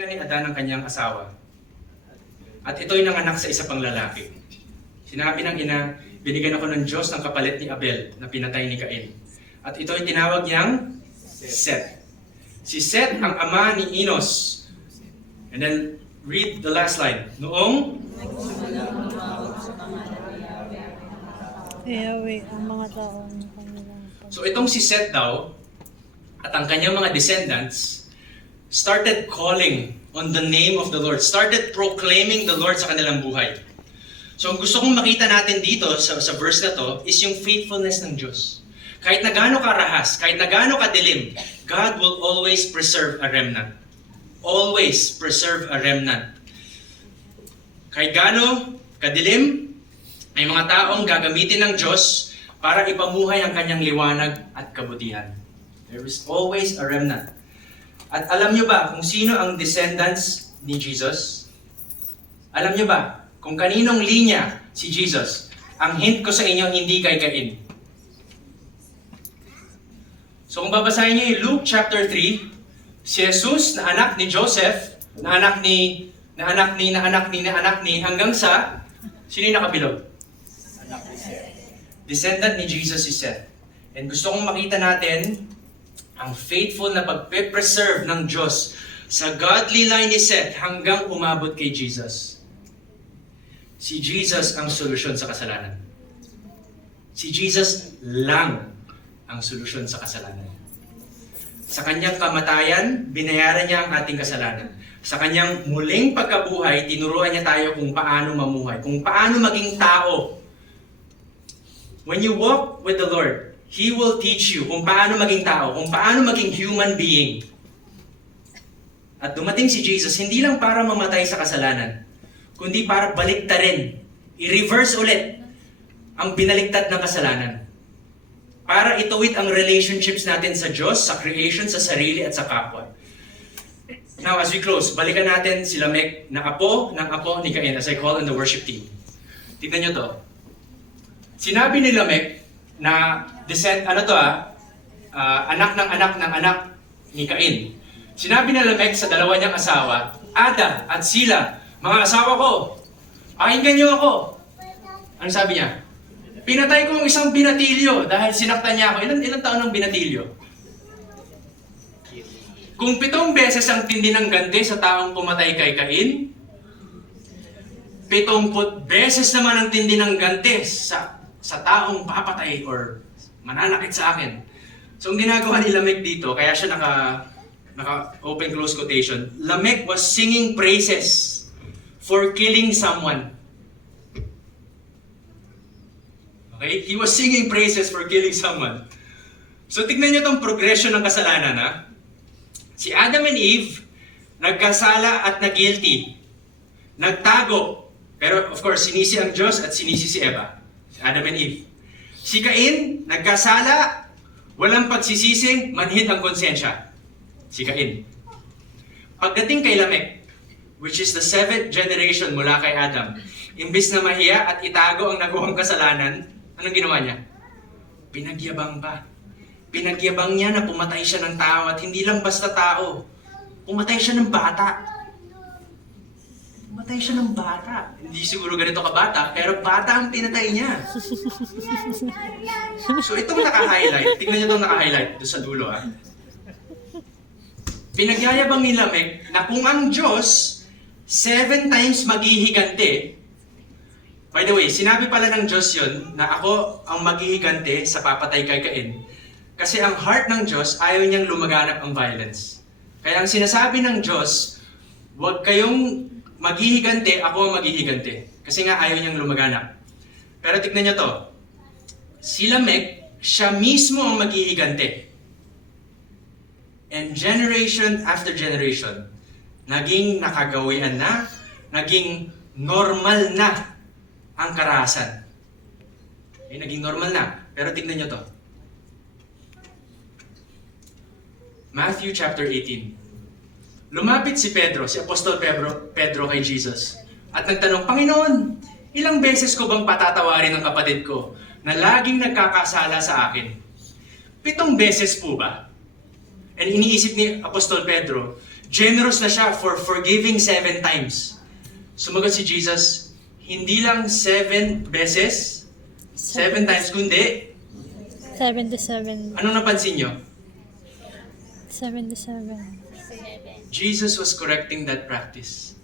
Ni Adan ang kanyang asawa. At ito'y nanganak sa isa pang lalaki. Sinabi ng ina, binigyan ako ng Diyos ng kapalit ni Abel na pinatay ni Cain. At ito'y tinawag niyang Seth. Si Seth ang ama ni Enos. And then, read the last line. Noong Yahweh, ang mga taong kanilang So itong si Seth daw, at ang kanyang mga descendants, started calling on the name of the Lord, started proclaiming the Lord sa kanilang buhay. So ang gusto kong makita natin dito sa verse na to is yung faithfulness ng Diyos. Kahit na gaano karahas, kahit na gaano kadilim, God will always preserve a remnant. Always preserve a remnant. Kahit gaano kadilim, may mga taong gagamitin ng Diyos para ipamuhay ang kanyang liwanag at kabutihan. There is always a remnant. At alam nyo ba kung sino ang descendants ni Jesus? Alam nyo ba kung kaninong linya si Jesus? Ang hint ko sa inyo, hindi kay Cain. So kung babasahin nyo yung Luke chapter 3, si Jesus na anak ni Joseph, na anak ni, hanggang sa, sino yung nakabilog? Descendant ni Jesus si Seth. And gusto kong makita natin ang faithful na pagpe-preserve ng Diyos sa godly line ni Seth hanggang umabot kay Jesus. Si Jesus ang solusyon sa kasalanan. Si Jesus lang ang solusyon sa kasalanan. Sa kanyang kamatayan, binayaran niya ang ating kasalanan. Sa kanyang muling pagkabuhay, tinuruan niya tayo kung paano mamuhay, kung paano maging tao. When you walk with the Lord, He will teach you kung paano maging tao, kung paano maging human being. At dumating si Jesus, hindi lang para mamatay sa kasalanan, kundi para baliktarin, i-reverse ulit ang binaliktad ng kasalanan. Para ituwid ang relationships natin sa Diyos, sa creation, sa sarili at sa kapwa. Now, as we close, balikan natin si Lamech na apo ni Cain, as I call in the worship team. Tignan nyo to. Sinabi ni Lamech na anak ng anak ni Cain. Sinabi ni Lamech sa dalawa niyang asawa, Ada at Sila, mga asawa ko, pakinggan niyo ako. Ano sabi niya? Pinatay ko ang isang binatilyo dahil sinaktan niya ako. Ilan taon ang binatilyo? Kung 7 beses ang tindi ng ganti sa taong pumatay kay Cain, 70 beses naman ang tindi ng ganti sa taong papatay or mananakit sa akin. So, ang ginagawa ni Lamech dito, kaya siya naka open close quotation, Lamech was singing praises for killing someone. Okay? He was singing praises for killing someone. So, tignan nyo itong progression ng kasalanan, ha? Si Adam and Eve, nagkasala at nag-guilty. Nagtago. Pero, of course, sinisi ang Diyos at sinisi si Eva. Adam and Eve. Si Cain, nagkasala, walang pagsisisi, manhid ang konsensya. Si Cain. Pagdating kay Lamech, which is the 7th generation mula kay Adam, imbis na mahiya at itago ang nagawang kasalanan, anong ginawa niya? Pinagyabang pa. Pinagyabang niya na pumatay siya ng tao at hindi lang basta tao. Pumatay siya ng bata. Pumatay siya ng bata. Hindi siguro ganito kabata, pero bata ang pinatay niya. So itong naka-highlight, tingnan niyo itong naka-highlight doon sa dulo. Ha? Pinagyayabang ni Lamech na kung ang Diyos 7 times maghihigante. By the way, sinabi pala ng Diyos yun na ako ang maghihigante sa papatay kay Cain. Kasi ang heart ng Diyos, ayaw niyang lumaganap ang violence. Kaya ang sinasabi ng Diyos, huwag kayong maghihigante, ako ang maghihigante. Kasi nga ayaw niyang lumaganap. Pero tignan niyo to. Si Lamech, siya mismo ang maghihigante. And generation after generation, naging nakagawian na, naging normal na ang karahasan. Okay, naging normal na. Pero tignan niyo to. Matthew chapter 18. Lumapit si Pedro, si Apostol Pedro kay Jesus. At nagtanong, Panginoon, ilang beses ko bang patatawarin ang kapatid ko na laging nagkakasala sa akin? 7 beses po ba? And iniisip ni Apostol Pedro, Generous na siya for forgiving 7 times. Sumagot si Jesus, hindi lang 7 beses, 7 times, kundi, 77. anong napansin nyo? 77. Jesus was correcting that practice.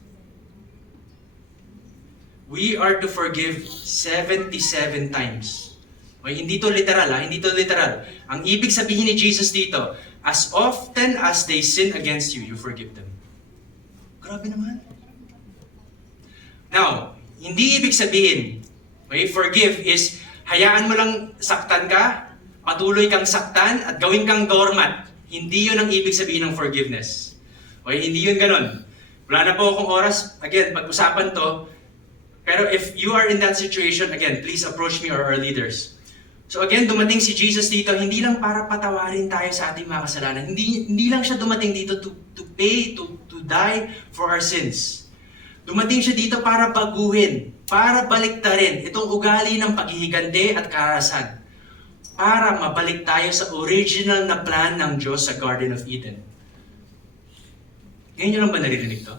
We are to forgive 77 times. Okay, hindi to literal hindi to literal. Ang ibig sabihin ni Jesus dito, as often as they sin against you, you forgive them. Grabe naman. Now, hindi ibig sabihin, okay, forgive is, hayaan mo lang saktan ka, patuloy kang saktan, at gawin kang doormat. Hindi yun ang ibig sabihin ng forgiveness. Okay, hindi yun ganun. Wala na po akong oras, again, pag-usapan to, pero if you are in that situation, again, please approach me or our leaders. So again, dumating si Jesus dito, hindi lang para patawarin tayo sa ating mga kasalanan. Hindi lang siya dumating dito to pay, to die for our sins. Dumating siya dito para baguhin, para baliktarin itong ugali ng paghihigante at karahasan. Para mabalik tayo sa original na plan ng Diyos sa Garden of Eden. Ngayon nyo lang ba naririnig to?